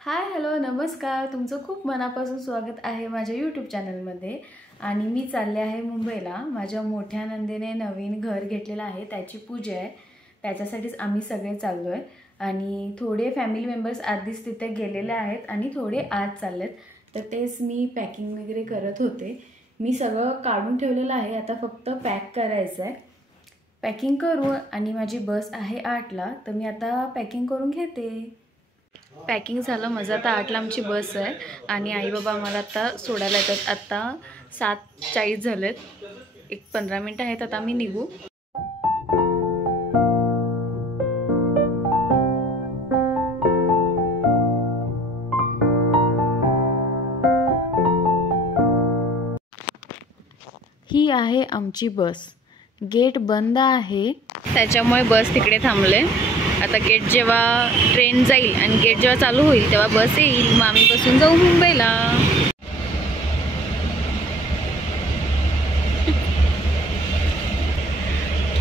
Hi hello नमस्कार, तुमचं खूप मनापासून स्वागत आहे माझ्या यूट्यूब चॅनलमध्ये. आणि मी चालले आहे मुंबईला. माझ्या मोठ्या नंदेने नवीन घर घेतलेलं आहे, त्याची पूजा आहे. त्याच्यासाठीच आम्ही सगळे चाललो आहे. आणि थोडे फॅमिली मेंबर्स आधीच तिथे गेलेले आहेत आणि थोडे आज चाललेत. तर तेच मी पॅकिंग वगैरे करत होते. मी सगळं काढून ठेवलेलं आहे, आता फक्त पॅक करायचं आहे. पॅकिंग करू आणि माझी बस आहे 8ला, तर मी आता पॅकिंग करून घेते. पॅकिंग झालं माझं. आता 8ला आमची बस आहे आणि आई बाबा आम्हाला आता सोडायला येतात. आता 7:40 झालेत, एक 15 मिनटं आहेत, आता आम्ही निघू. ही आहे आमची बस. गेट बंद आहे त्याच्यामुळे बस तिकडे थांबले. आता गेट जेव्हा ट्रेन जाईल आणि गेट जेव्हा चालू होईल तेव्हा बस येईल, मग आम्ही बसून जाऊ मुंबईला.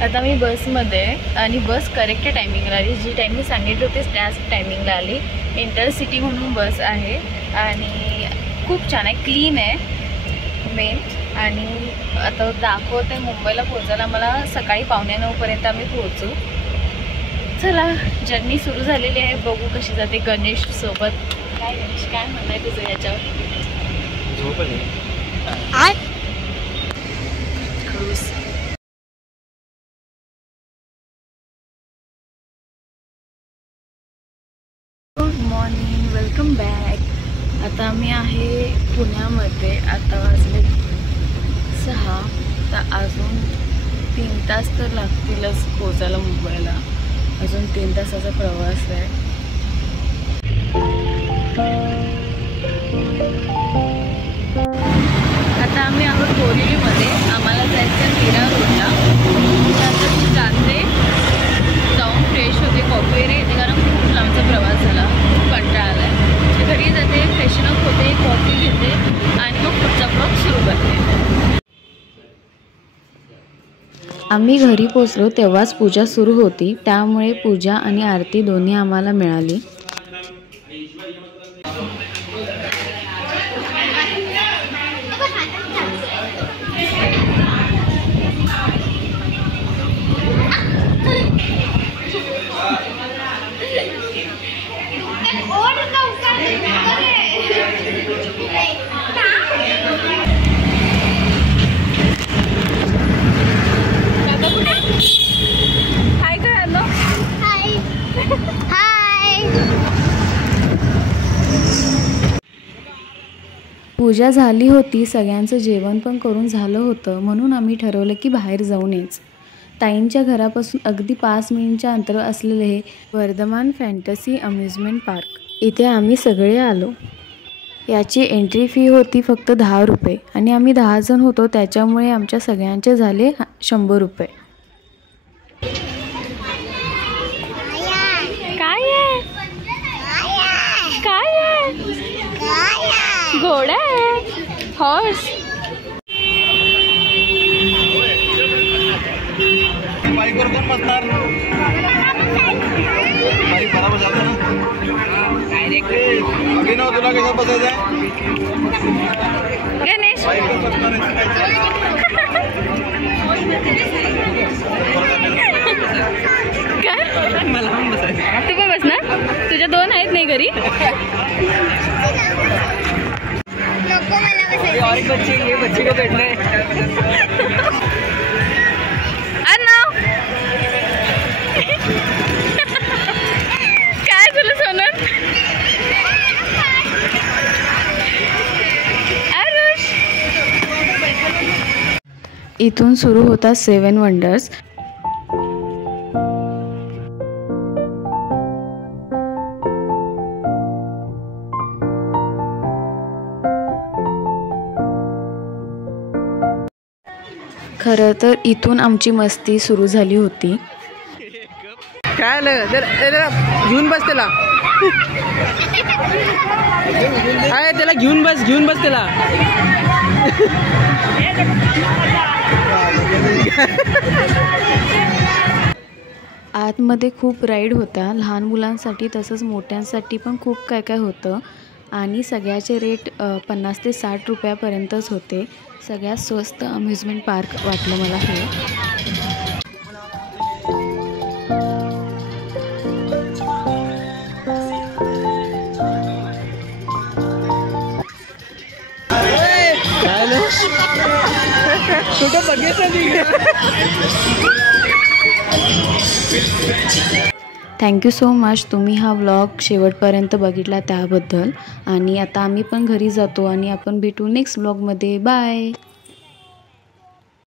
आता मी बसमध्ये आणि बस करेक्ट टायमिंगला आली. जी टायमिंग सांगितली होती त्याच टायमिंगला आली. इंटरसिटी म्हणून बस आहे आणि खूप छान आहे, क्लीन आहे मेन. आणि आता दाखवते मुंबईला पोहोचायला मला सकाळी 8:45 आम्ही पोहोचू. चला, जर्नी सुरू झालेली आहे, बघू कशी जाते. गणेश सोबत. काय गणेश, काय म्हणणं आहे तुझं याच्यावर? Good morning, welcome back. आता आम्ही आहे पुण्यामध्ये. आता वाजले 6, तर अजून 3 तास तर लागतीलच पोचायला मुंबईला. अजून 3 तासाचा प्रवास आहे. आता आम्ही आहोत बोरिवलीमध्ये. आम्हाला जायचं मीरा रोडला. आता मी जाते, जाऊन फ्रेश होते, कॉफी वगैरे येते, कारण खूप लांबचा प्रवास झाला, खूप कंटाळा आला आहे. घरी जाते, फ्रेशनअप होते, कॉफी घेते आणि मग पुढचा ब्लॉग सुरू करते. आम्ही घरी पोचलो तेव्हाच पूजा सुरू होती, त्यामुळे पूजा आणि आरती दोन्ही आम्हाला मिळाली. पूजा झाली होती, सगळ्यांचं जेवण पण करून झालं होतं, म्हणून आम्ही ठरवलं की बाहेर जाऊ नयेच. ताईंच्या घरापासून अगदी 5 मिनिटच्या अंतरावर असलेले हे वर्धमान फॅन्टसी अम्युजमेंट पार्क, इथे आम्ही सगळे आलो. याची एंट्री फी होती फक्त 10 रुपये आणि आम्ही 10 जण होतो, त्याच्यामुळे आमच्या सगळ्यांचे झाले 100 रुपये. घोडा आहे, हॉर्स. बाईकवर कोण बसणार? बाईक खराब झाली ना. अभिनव, तुला कसं बसायचं आहे? गणेश काय मला पण बसायचं. तू पण बसणार? तुझ्या 2 आहेत नाही घरी? और एक बच्चे, ये बच्चे को बैठना है. काय झालं सोनल? इथून सुरू होता 7 वंडर्स. खरं तर इथून आमची मस्ती सुरू झाली होती. काय आलं? घेऊन बस त्याला. काय त्याला घेऊन बस त्याला. आतमध्ये खूप राईड होत्या, लहान मुलांसाठी तसंच मोठ्यांसाठी पण खूप काय काय होतं आणि सगळ्याचे रेट 50 ते 60 रुपयापर्यंतच होते. सगळ्यात स्वस्त अम्युजमेंट पार्क वाटलं मला हे. कुठं बघितलं. थँक्यू सो मच तुम्ही हा व्लॉग शेवटपर्यंत बघितला त्याबद्दल. आणि आता आम्ही पण घरी जातो आणि आपण भेटू नेक्स्ट व्लॉगमध्ये. बाय.